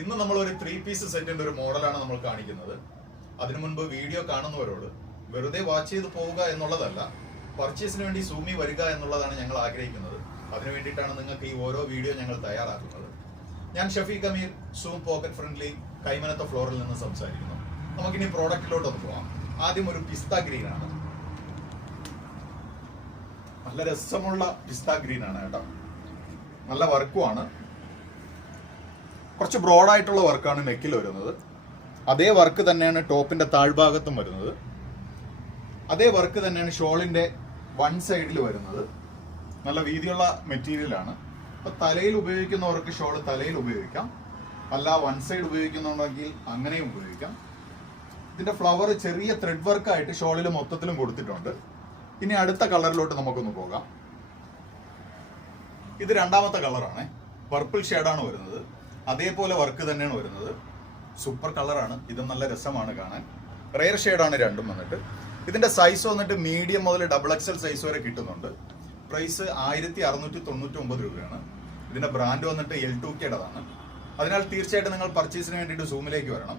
ഇന്ന് നമ്മൾ ഒരു 3 പീസ് സെറ്റിന്റെ ഒരു മോഡലാണ് നമ്മൾ കാണിക്കുന്നത്. അതിനു മുൻപ് വീഡിയോ കാണുന്നവരോട് വെറുതെ വാച്ച് ചെയ്ത് പോവുക എന്നുള്ളതല്ല, പർച്ചേസിന് വേണ്ടി സൂമി വരിക എന്നുള്ളതാണ് ഞങ്ങൾ ആഗ്രഹിക്കുന്നത്. അതിനു വേണ്ടിയിട്ടാണ് നിങ്ങൾക്ക് ഈ ഓരോ വീഡിയോ ഞങ്ങൾ തയ്യാറാക്കുന്നത്. ഞാൻ ഷഫീഖ് അമീർ, സൂം പോക്കറ്റ് ഫ്രണ്ട്ലി, കൈമനത്ത ഫ്ലോറിൽ നിന്ന് സംസാരിക്കുന്നു. നമുക്കിനി പ്രോഡക്റ്റിലോട്ടൊന്ന് പോവാം. ആദ്യം ഒരു പിസ്ത ഗ്രീൻ ആണ്. നല്ല രസമുള്ള പിസ്ത ഗ്രീൻ ആണ് കേട്ടോ. നല്ല വർക്കുമാണ്. കുറച്ച് ബ്രോഡായിട്ടുള്ള വർക്കാണ് നെക്കിൽ വരുന്നത്. അതേ വർക്ക് തന്നെയാണ് ടോപ്പിന്റെ താഴ്ഭാഗത്തും വരുന്നത്. അതേ വർക്ക് തന്നെയാണ് ഷോളിന്റെ വൺ സൈഡിൽ വരുന്നത്. നല്ല വീതിയുള്ള മെറ്റീരിയലാണ്. അപ്പൊ തലയിൽ ഉപയോഗിക്കുന്നവർക്ക് ഷോൾ തലയിൽ ഉപയോഗിക്കാം, അല്ല വൺ സൈഡ് ഉപയോഗിക്കുന്നുണ്ടെങ്കിൽ അങ്ങനെയും ഉപയോഗിക്കാം. ഇതിന്റെ ഫ്ലവർ ചെറിയ ത്രെഡ് വർക്കായിട്ട് ഷോളിൽ മൊത്തത്തിലും കൊടുത്തിട്ടുണ്ട്. ഇനി അടുത്ത കളറിലോട്ട് നമുക്കൊന്ന് പോകാം. ഇത് രണ്ടാമത്തെ കളറാണ്. പർപ്പിൾ ഷെയ്ഡാണ് വരുന്നത്. അതേപോലെ വർക്ക് തന്നെയാണ് വരുന്നത്. സൂപ്പർ കളറാണ്. ഇത് നല്ല രസമാണ് കാണാൻ. റെയർ ഷെയ്ഡാണ് രണ്ടും വന്നിട്ട്. ഇതിന്റെ സൈസ് വന്നിട്ട് മീഡിയം മുതൽ XXL സൈസ് വരെ കിട്ടുന്നുണ്ട്. പ്രൈസ് 1699 രൂപയാണ്. ഇതിന്റെ ബ്രാൻഡ് വന്നിട്ട് L2K'ടേതാണ്. അതിനാൽ തീർച്ചയായിട്ടും നിങ്ങൾ പർച്ചേസിന് വേണ്ടിയിട്ട് സൂമിലേക്ക് വരണം.